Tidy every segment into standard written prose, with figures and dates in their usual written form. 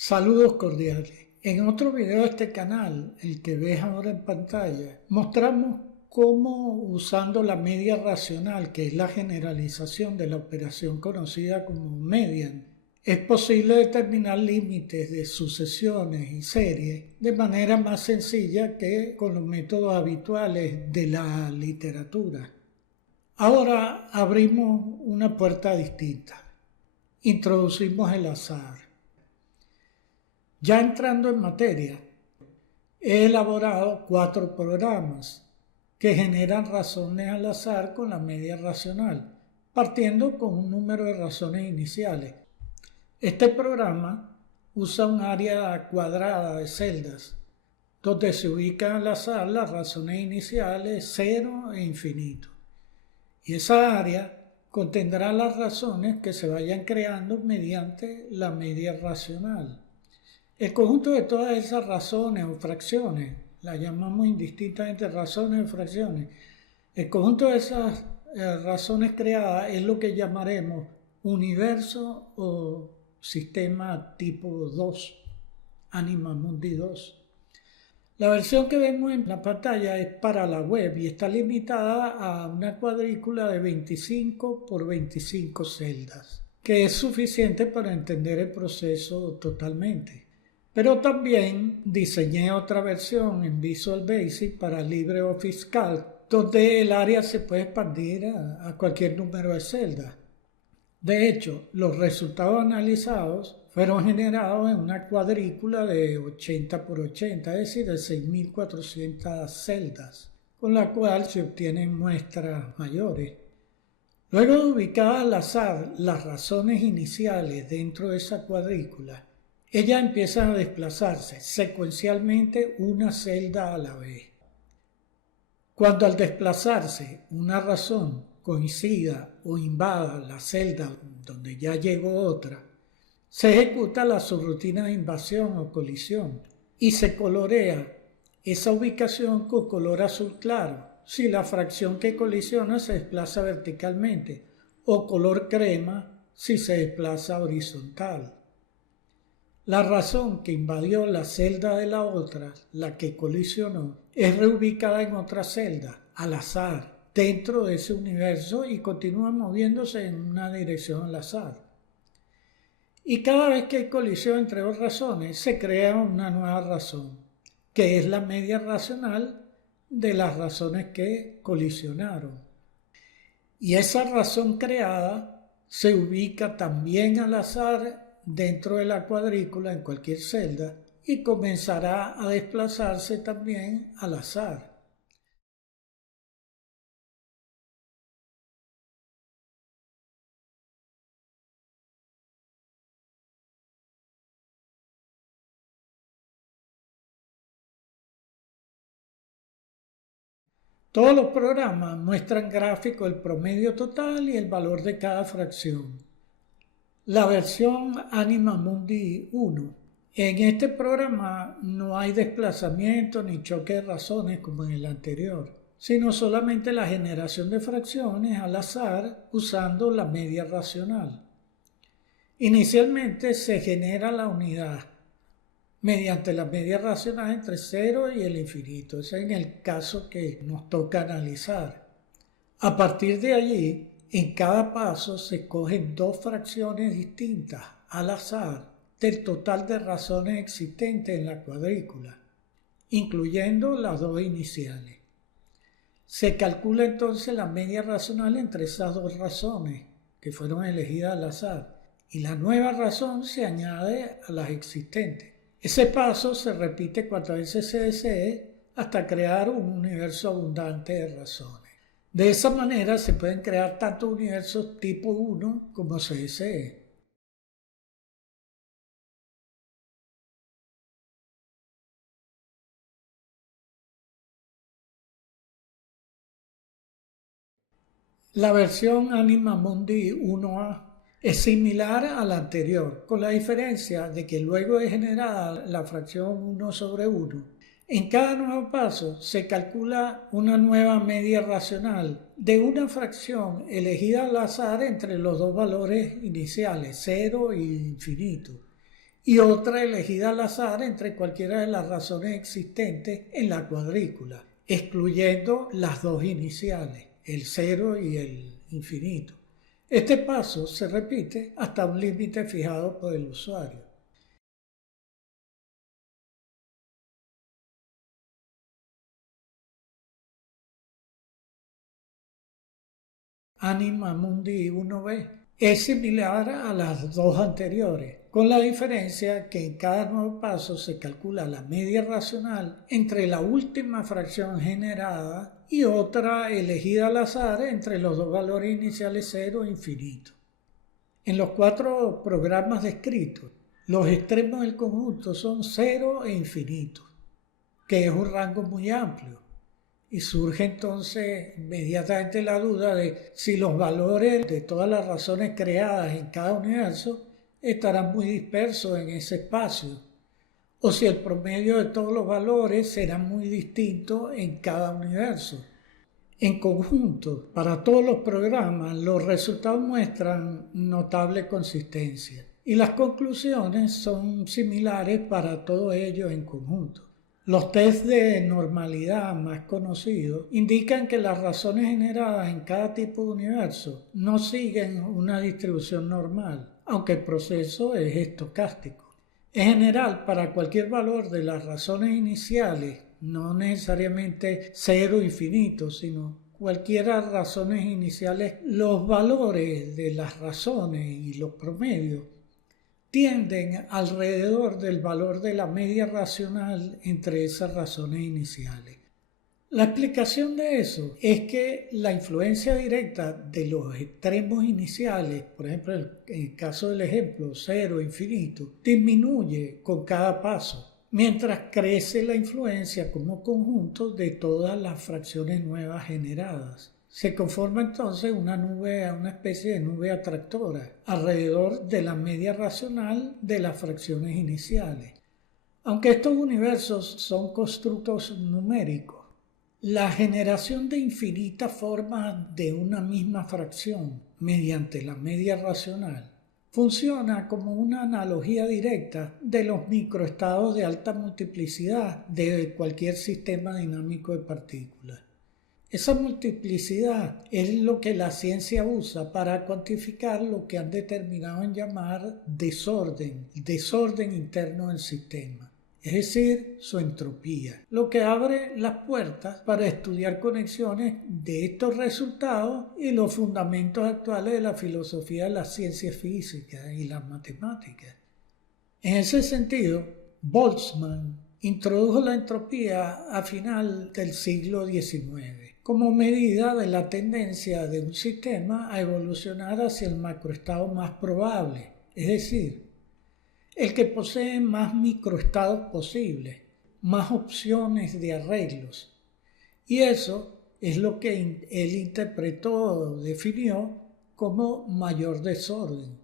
Saludos cordiales. En otro video de este canal, el que ves ahora en pantalla, mostramos cómo usando la media racional, que es la generalización de la operación conocida como median, es posible determinar límites de sucesiones y series de manera más sencilla que con los métodos habituales de la literatura. Ahora abrimos una puerta distinta. Introducimos el azar. Ya entrando en materia, he elaborado 4 programas que generan razones al azar con la media racional, partiendo con un número de razones iniciales. Este programa usa un área cuadrada de celdas, donde se ubican al azar las razones iniciales 0 e infinito. Y esa área contendrá las razones que se vayan creando mediante la media racional. El conjunto de todas esas razones o fracciones, las llamamos indistintamente razones o fracciones, el conjunto de esas razones creadas es lo que llamaremos universo o sistema tipo 2, Anima Mundi 2. La versión que vemos en la pantalla es para la web y está limitada a una cuadrícula de 25 por 25 celdas, que es suficiente para entender el proceso totalmente. Pero también diseñé otra versión en Visual Basic para LibreOffice Calc, donde el área se puede expandir a cualquier número de celdas. De hecho, los resultados analizados fueron generados en una cuadrícula de 80 por 80, es decir, de 6.400 celdas, con la cual se obtienen muestras mayores. Luego de ubicar al azar las razones iniciales dentro de esa cuadrícula, ellas empiezan a desplazarse secuencialmente una celda a la vez. Cuando al desplazarse una razón coincida o invada la celda donde ya llegó otra, se ejecuta la subrutina de invasión o colisión y se colorea esa ubicación con color azul claro si la fracción que colisiona se desplaza verticalmente o color crema si se desplaza horizontal. La razón que invadió la celda de la otra, la que colisionó, es reubicada en otra celda, al azar, dentro de ese universo y continúa moviéndose en una dirección al azar. Y cada vez que hay colisión entre dos razones, se crea una nueva razón, que es la media racional de las razones que colisionaron. Y esa razón creada se ubica también al azar dentro de la cuadrícula en cualquier celda y comenzará a desplazarse también al azar. Todos los programas muestran gráfico el promedio total y el valor de cada fracción. La versión Anima Mundi 1. En este programa no hay desplazamiento ni choque de razones como en el anterior, sino solamente la generación de fracciones al azar usando la media racional. Inicialmente se genera la unidad mediante la media racional entre 0 y el infinito. Ese es en el caso que nos toca analizar. A partir de allí, en cada paso se cogen 2 fracciones distintas al azar del total de razones existentes en la cuadrícula, incluyendo las 2 iniciales. Se calcula entonces la media racional entre esas 2 razones que fueron elegidas al azar y la nueva razón se añade a las existentes. Ese paso se repite cuantas veces se desee hasta crear un universo abundante de razones. De esa manera se pueden crear tanto universos tipo 1 como se desee. La versión Anima Mundi 1A es similar a la anterior, con la diferencia de que luego de generada la fracción 1 sobre 1, en cada nuevo paso se calcula una nueva media racional de una fracción elegida al azar entre los 2 valores iniciales, 0 y infinito. y otra elegida al azar entre cualquiera de las razones existentes en la cuadrícula, excluyendo las dos iniciales, el 0 y el infinito. Este paso se repite hasta un límite fijado por el usuario. Anima Mundi 1b es similar a las dos anteriores, con la diferencia que en cada nuevo paso se calcula la media racional entre la última fracción generada y otra elegida al azar entre los dos valores iniciales 0 e infinito. En los 4 programas descritos, los extremos del conjunto son 0 e infinito, que es un rango muy amplio. Y surge entonces inmediatamente la duda de si los valores de todas las razones creadas en cada universo estarán muy dispersos en ese espacio, o si el promedio de todos los valores será muy distinto en cada universo. En conjunto, para todos los programas, los resultados muestran notable consistencia y las conclusiones son similares para todo ello en conjunto. Los test de normalidad más conocidos indican que las razones generadas en cada tipo de universo no siguen una distribución normal, aunque el proceso es estocástico. En general, para cualquier valor de las razones iniciales, no necesariamente 0 o infinito, sino cualquiera razones iniciales, los valores de las razones y los promedios tienden alrededor del valor de la media racional entre esas razones iniciales. La explicación de eso es que la influencia directa de los extremos iniciales, por ejemplo en el caso del ejemplo 0 infinito, disminuye con cada paso, mientras crece la influencia como conjunto de todas las fracciones nuevas generadas. Se conforma entonces una especie de nube atractora alrededor de la media racional de las fracciones iniciales. Aunque estos universos son constructos numéricos, la generación de infinitas formas de una misma fracción mediante la media racional funciona como una analogía directa de los microestados de alta multiplicidad de cualquier sistema dinámico de partículas. Esa multiplicidad es lo que la ciencia usa para cuantificar lo que han determinado en llamar desorden interno del sistema, es decir, su entropía, lo que abre las puertas para estudiar conexiones de estos resultados y los fundamentos actuales de la filosofía de las ciencias físicas y las matemáticas. En ese sentido, Boltzmann introdujo la entropía a final del siglo XIX como medida de la tendencia de un sistema a evolucionar hacia el macroestado más probable, es decir, el que posee más microestados posibles, más opciones de arreglos. Y eso es lo que él interpretó o definió como mayor desorden.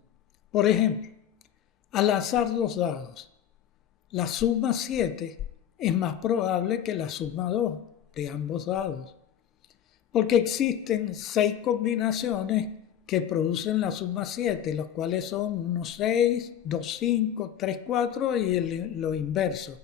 Por ejemplo, al lanzar 2 dados, la suma 7 es más probable que la suma 2 de ambos dados, porque existen 6 combinaciones que producen la suma 7, los cuales son 1, 6, 2, 5, 3, 4 y lo inverso.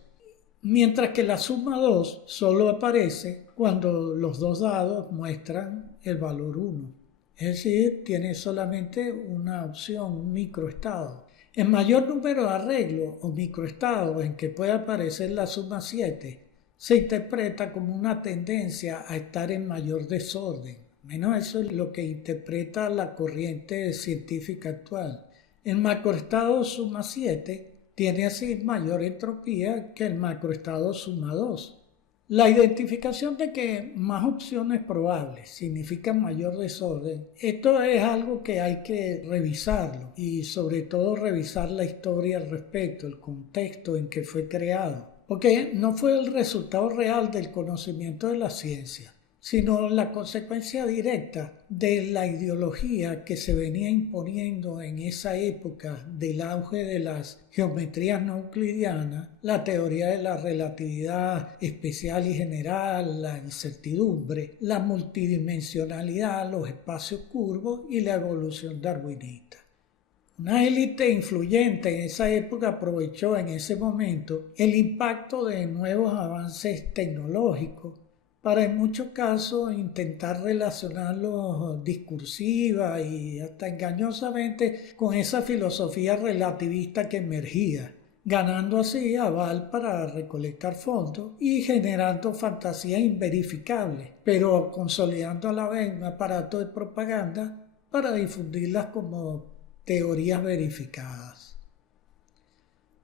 Mientras que la suma 2 solo aparece cuando los 2 dados muestran el valor 1. Es decir, tiene solamente una opción, un microestado. El mayor número de arreglos o microestados en que puede aparecer la suma 7 se interpreta como una tendencia a estar en mayor desorden. Menos eso es lo que interpreta la corriente científica actual. El macroestado suma 7 tiene así mayor entropía que el macroestado suma 2. La identificación de que más opciones probables significan mayor desorden, esto es algo que hay que revisarlo y sobre todo revisar la historia al respecto, el contexto en que fue creado, porque no fue el resultado real del conocimiento de la ciencia, sino la consecuencia directa de la ideología que se venía imponiendo en esa época del auge de las geometrías no euclidianas, la teoría de la relatividad especial y general, la incertidumbre, la multidimensionalidad, los espacios curvos y la evolución darwinista. Una élite influyente en esa época aprovechó en ese momento el impacto de nuevos avances tecnológicos para en muchos casos intentar relacionarlos discursiva y hasta engañosamente con esa filosofía relativista que emergía, ganando así aval para recolectar fondos y generando fantasías inverificables, pero consolidando a la vez un aparato de propaganda para difundirlas como teorías verificadas.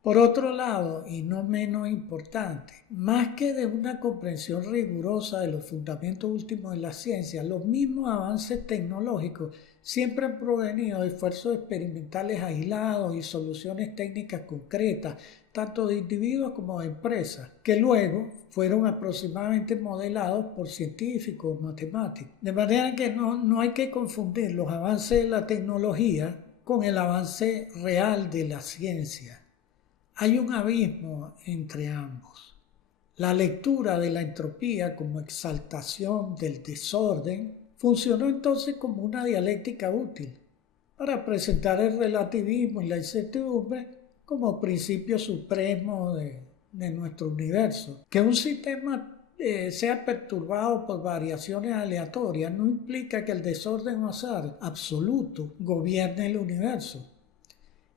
Por otro lado, y no menos importante, más que de una comprensión rigurosa de los fundamentos últimos de la ciencia, los mismos avances tecnológicos siempre han provenido de esfuerzos experimentales aislados y soluciones técnicas concretas, tanto de individuos como de empresas, que luego fueron aproximadamente modelados por científicos o matemáticos. De manera que no hay que confundir los avances de la tecnología con el avance real de la ciencia. Hay un abismo entre ambos. La lectura de la entropía como exaltación del desorden funcionó entonces como una dialéctica útil para presentar el relativismo y la incertidumbre como principio supremo de nuestro universo. Que un sistema sea perturbado por variaciones aleatorias no implica que el desorden o azar absoluto gobierne el universo.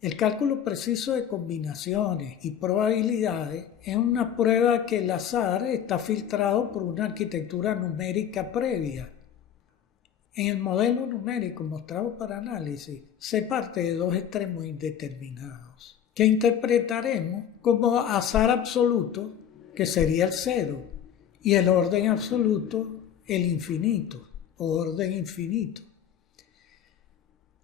El cálculo preciso de combinaciones y probabilidades es una prueba que el azar está filtrado por una arquitectura numérica previa. En el modelo numérico mostrado para análisis se parte de dos extremos indeterminados, que interpretaremos como azar absoluto, que sería el cero, y el orden absoluto, el infinito, o orden infinito.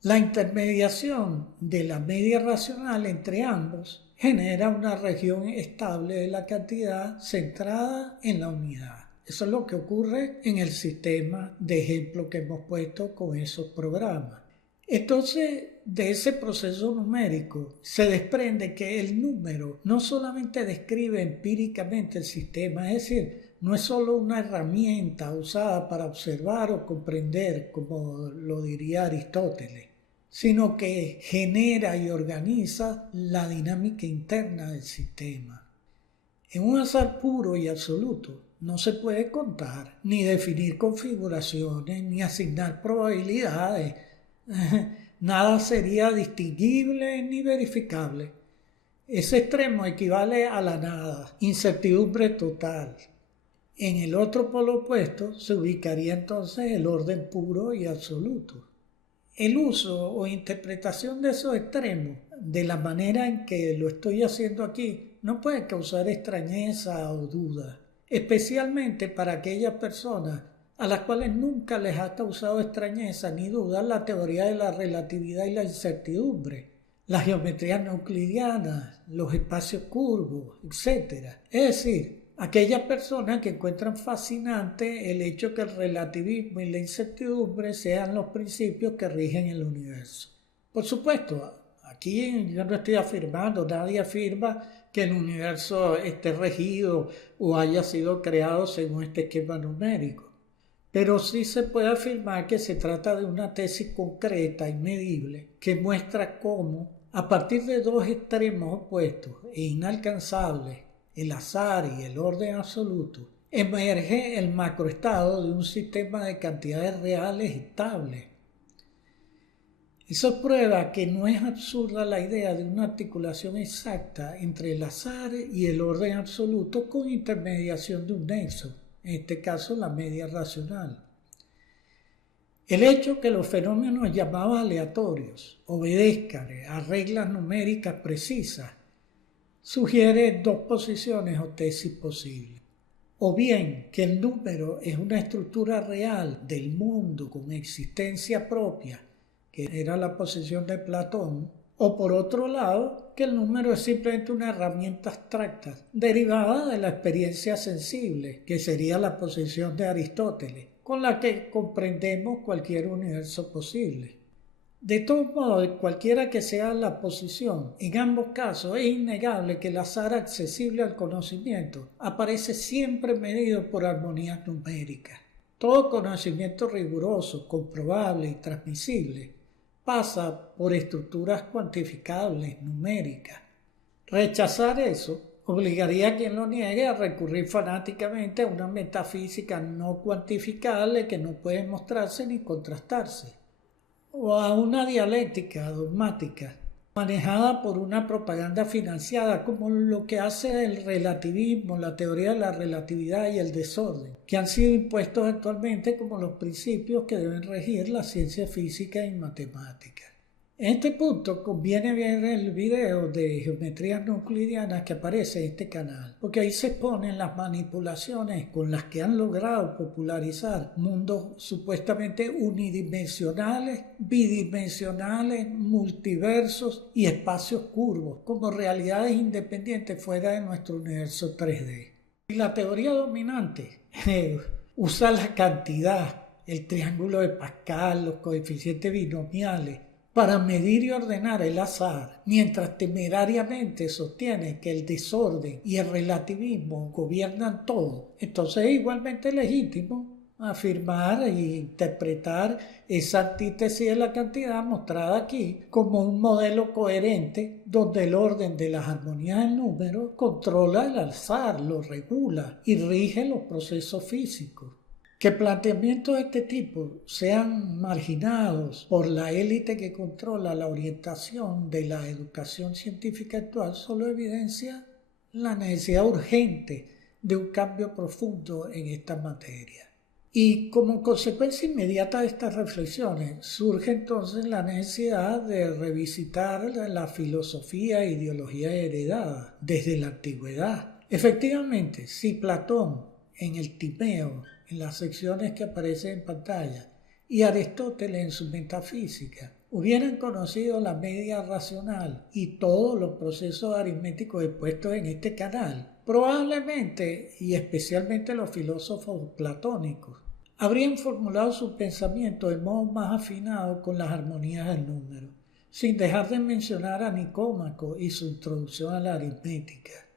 La intermediación de la media racional entre ambos genera una región estable de la cantidad centrada en la unidad. Eso es lo que ocurre en el sistema de ejemplo que hemos puesto con esos programas. Entonces, de ese proceso numérico se desprende que el número no solamente describe empíricamente el sistema, es decir, no es solo una herramienta usada para observar o comprender, como lo diría Aristóteles, sino que genera y organiza la dinámica interna del sistema. En un azar puro y absoluto no se puede contar, ni definir configuraciones, ni asignar probabilidades. Nada sería distinguible ni verificable. Ese extremo equivale a la nada, incertidumbre total. En el otro polo opuesto se ubicaría entonces el orden puro y absoluto. El uso o interpretación de esos extremos, de la manera en que lo estoy haciendo aquí, no puede causar extrañeza o duda, especialmente para aquellas personas a las cuales nunca les ha causado extrañeza ni duda la teoría de la relatividad y la incertidumbre, las geometrías no euclidianas, los espacios curvos, etc. Es decir, aquellas personas que encuentran fascinante el hecho que el relativismo y la incertidumbre sean los principios que rigen el universo. Por supuesto, aquí yo no estoy afirmando, nadie afirma que el universo esté regido o haya sido creado según este esquema numérico. Pero sí se puede afirmar que se trata de una tesis concreta y medible que muestra cómo, a partir de dos extremos opuestos e inalcanzables, el azar y el orden absoluto, emerge el macroestado de un sistema de cantidades reales estables. Eso prueba que no es absurda la idea de una articulación exacta entre el azar y el orden absoluto con intermediación de un nexo, en este caso la media racional. El hecho que los fenómenos llamados aleatorios obedezcan a reglas numéricas precisas sugiere dos posiciones o tesis posibles. O bien que el número es una estructura real del mundo con existencia propia, que era la posición de Platón, o por otro lado, que el número es simplemente una herramienta abstracta derivada de la experiencia sensible, que sería la posición de Aristóteles, con la que comprendemos cualquier universo posible. De todos modos, cualquiera que sea la posición, en ambos casos es innegable que el azar accesible al conocimiento aparece siempre medido por armonías numéricas. Todo conocimiento riguroso, comprobable y transmisible pasa por estructuras cuantificables, numéricas. Rechazar eso obligaría a quien lo niegue a recurrir fanáticamente a una metafísica no cuantificable que no puede mostrarse ni contrastarse, o a una dialéctica dogmática manejada por una propaganda financiada, como lo que hace el relativismo, la teoría de la relatividad y el desorden, que han sido impuestos actualmente como los principios que deben regir la ciencia física y matemática. En este punto conviene ver el video de geometrías no euclidianas que aparece en este canal, porque ahí se exponen las manipulaciones con las que han logrado popularizar mundos supuestamente unidimensionales, bidimensionales, multiversos y espacios curvos, como realidades independientes fuera de nuestro universo 3D. Y la teoría dominante usa la cantidad, el triángulo de Pascal, los coeficientes binomiales, para medir y ordenar el azar, mientras temerariamente sostiene que el desorden y el relativismo gobiernan todo. Entonces es igualmente legítimo afirmar e interpretar esa antítesis de la cantidad mostrada aquí como un modelo coherente donde el orden de las armonías del número controla el azar, lo regula y rige los procesos físicos. Que planteamientos de este tipo sean marginados por la élite que controla la orientación de la educación científica actual solo evidencia la necesidad urgente de un cambio profundo en esta materia. Y como consecuencia inmediata de estas reflexiones surge entonces la necesidad de revisitar la filosofía e ideología heredada desde la antigüedad. Efectivamente, si Platón en el Timeo, en las secciones que aparecen en pantalla, y Aristóteles en su metafísica hubieran conocido la media racional y todos los procesos aritméticos expuestos en este canal, probablemente, y especialmente los filósofos platónicos, habrían formulado su pensamiento de modo más afinado con las armonías del número, sin dejar de mencionar a Nicómaco y su introducción a la aritmética.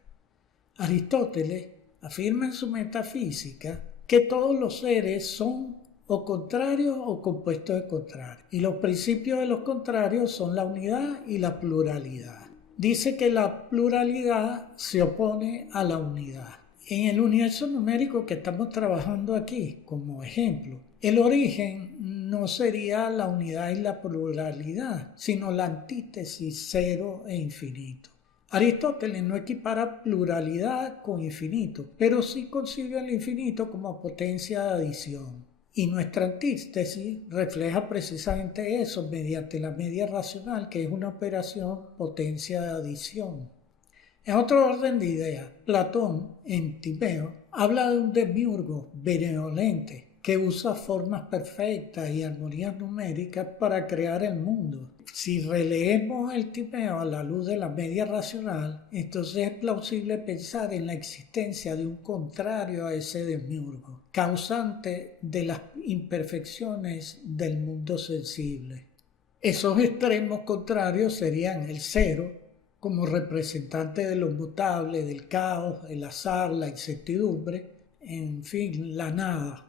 Aristóteles afirma en su metafísica que todos los seres son o contrarios o compuestos de contrarios, y los principios de los contrarios son la unidad y la pluralidad. Dice que la pluralidad se opone a la unidad. En el universo numérico que estamos trabajando aquí, como ejemplo, el origen no sería la unidad y la pluralidad, sino la antítesis cero e infinito. Aristóteles no equipara pluralidad con infinito, pero sí concibe al infinito como potencia de adición. Y nuestra antítesis refleja precisamente eso mediante la media racional, que es una operación potencia de adición. En otro orden de ideas, Platón, en Timeo, habla de un demiurgo benevolente que usa formas perfectas y armonías numéricas para crear el mundo. Si releemos el Timeo a la luz de la media racional, entonces es plausible pensar en la existencia de un contrario a ese demiurgo, causante de las imperfecciones del mundo sensible. Esos extremos contrarios serían el cero, como representante de lo mutable, del caos, el azar, la incertidumbre, en fin, la nada.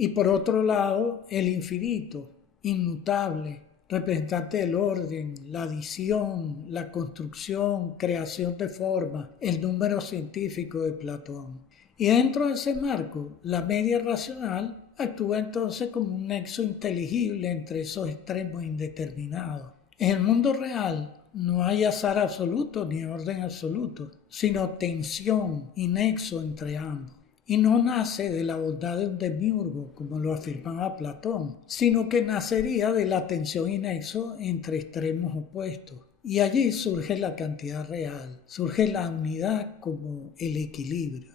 Y por otro lado, el infinito, inmutable, representante del orden, la adición, la construcción, creación de formas, el número científico de Platón. Y dentro de ese marco, la media racional actúa entonces como un nexo inteligible entre esos extremos indeterminados. En el mundo real no hay azar absoluto ni orden absoluto, sino tensión y nexo entre ambos. Y no nace de la bondad de un demiurgo, como lo afirmaba Platón, sino que nacería de la tensión y nexo entre extremos opuestos. Y allí surge la cantidad real, surge la unidad como el equilibrio.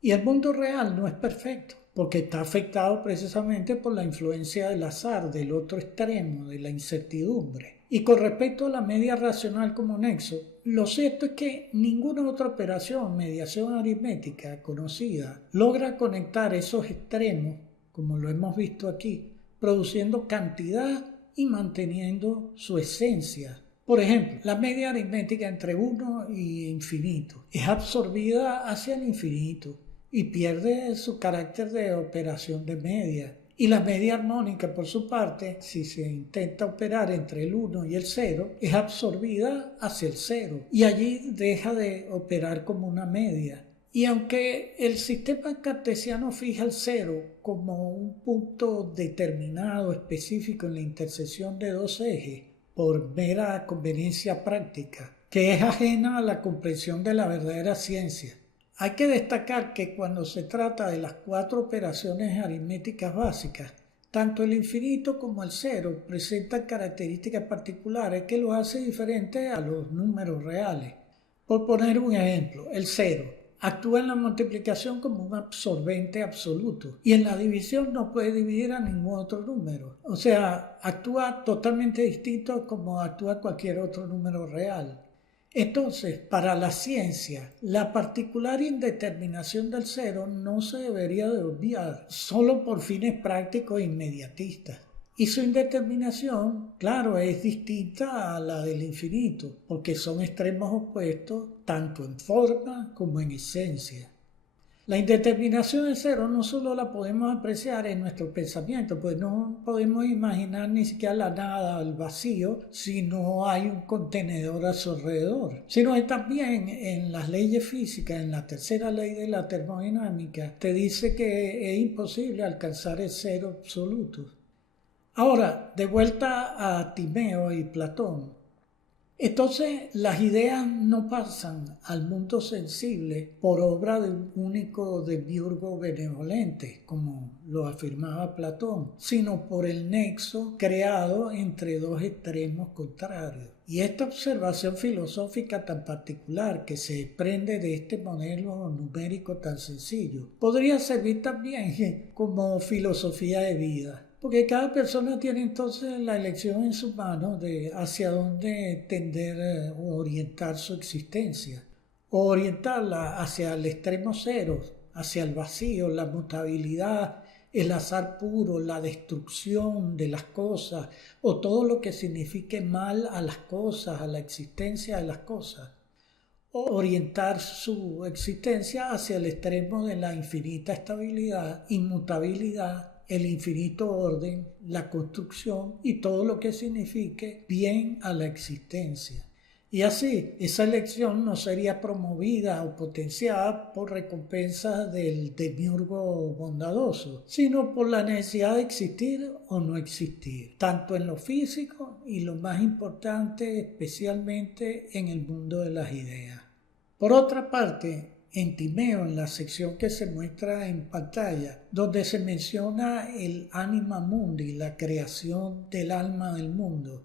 Y el mundo real no es perfecto, porque está afectado precisamente por la influencia del azar, del otro extremo, de la incertidumbre. Y con respecto a la media racional como nexo, lo cierto es que ninguna otra operación, mediación aritmética conocida, logra conectar esos extremos, como lo hemos visto aquí, produciendo cantidad y manteniendo su esencia. Por ejemplo, la media aritmética entre 1 y infinito es absorbida hacia el infinito y pierde su carácter de operación de media Y la media armónica, por su parte, si se intenta operar entre el 1 y el 0, es absorbida hacia el 0 y allí deja de operar como una media. Y aunque el sistema cartesiano fija el 0 como un punto determinado específico en la intersección de dos ejes, por mera conveniencia práctica, que es ajena a la comprensión de la verdadera ciencia, hay que destacar que cuando se trata de las 4 operaciones aritméticas básicas, tanto el infinito como el 0 presentan características particulares que los hace diferentes a los números reales. Por poner un ejemplo, el 0 actúa en la multiplicación como un absorbente absoluto y en la división no puede dividir a ningún otro número. O sea, actúa totalmente distinto a como actúa cualquier otro número real. Entonces, para la ciencia, la particular indeterminación del 0 no se debería de obviar solo por fines prácticos e inmediatistas. Y su indeterminación, claro, es distinta a la del infinito, porque son extremos opuestos tanto en forma como en esencia. La indeterminación del 0 no solo la podemos apreciar en nuestro pensamiento, pues no podemos imaginar ni siquiera la nada, el vacío, si no hay un contenedor a su alrededor, sino también en las leyes físicas, en la tercera ley de la termodinámica, te dice que es imposible alcanzar el 0 absoluto. Ahora, de vuelta a Timeo y Platón. Entonces, las ideas no pasan al mundo sensible por obra de un único demiurgo benevolente, como lo afirmaba Platón, sino por el nexo creado entre dos extremos contrarios. Y esta observación filosófica tan particular que se desprende de este modelo numérico tan sencillo podría servir también como filosofía de vida. Porque cada persona tiene entonces la elección en sus manos de hacia dónde tender o orientar su existencia. O orientarla hacia el extremo cero, hacia el vacío, la mutabilidad, el azar puro, la destrucción de las cosas, o todo lo que signifique mal a las cosas, a la existencia de las cosas. O orientar su existencia hacia el extremo de la infinita estabilidad, inmutabilidad, el infinito orden, la construcción y todo lo que signifique bien a la existencia. Y así, esa elección no sería promovida o potenciada por recompensa del demiurgo bondadoso, sino por la necesidad de existir o no existir, tanto en lo físico y lo más importante, especialmente en el mundo de las ideas. Por otra parte, en Timeo, en la sección que se muestra en pantalla, donde se menciona el anima mundi, la creación del alma del mundo,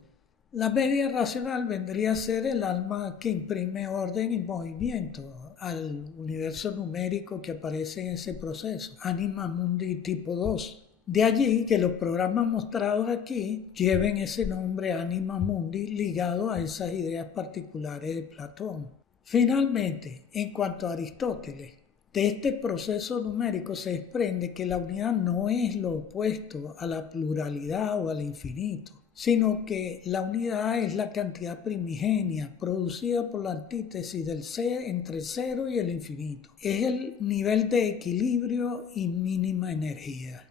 la media racional vendría a ser el alma que imprime orden y movimiento al universo numérico que aparece en ese proceso, anima mundi tipo 2. De allí que los programas mostrados aquí lleven ese nombre anima mundi ligado a esas ideas particulares de Platón. Finalmente, en cuanto a Aristóteles, de este proceso numérico se desprende que la unidad no es lo opuesto a la pluralidad o al infinito, sino que la unidad es la cantidad primigenia producida por la antítesis del ser entre el cero y el infinito. Es el nivel de equilibrio y mínima energía.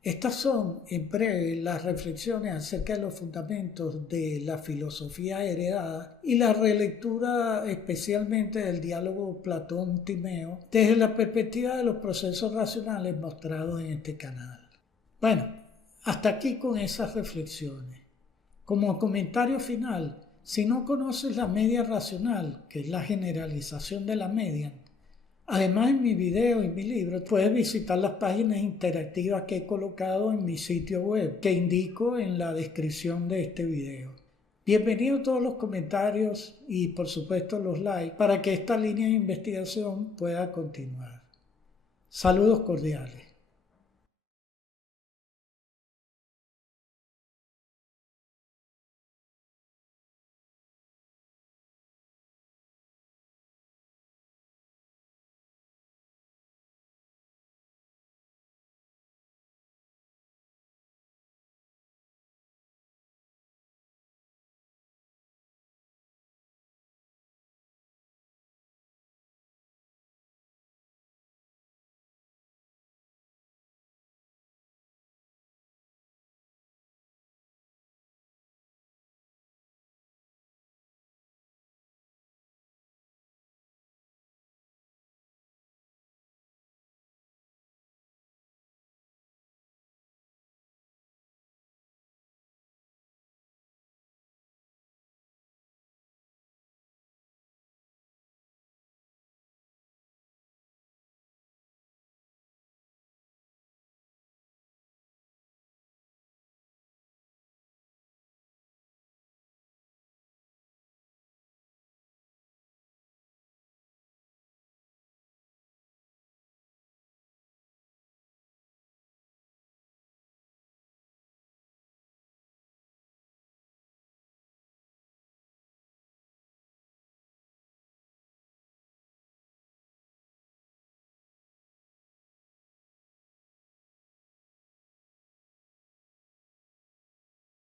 Estas son, en breve, las reflexiones acerca de los fundamentos de la filosofía heredada y la relectura especialmente del diálogo Platón-Timeo desde la perspectiva de los procesos racionales mostrados en este canal. Bueno, hasta aquí con esas reflexiones. Como comentario final, si no conoces la media racional, que es la generalización de la media, además, en mi video y mi libro puedes visitar las páginas interactivas que he colocado en mi sitio web, que indico en la descripción de este video. Bienvenidos todos los comentarios y por supuesto los likes para que esta línea de investigación pueda continuar. Saludos cordiales.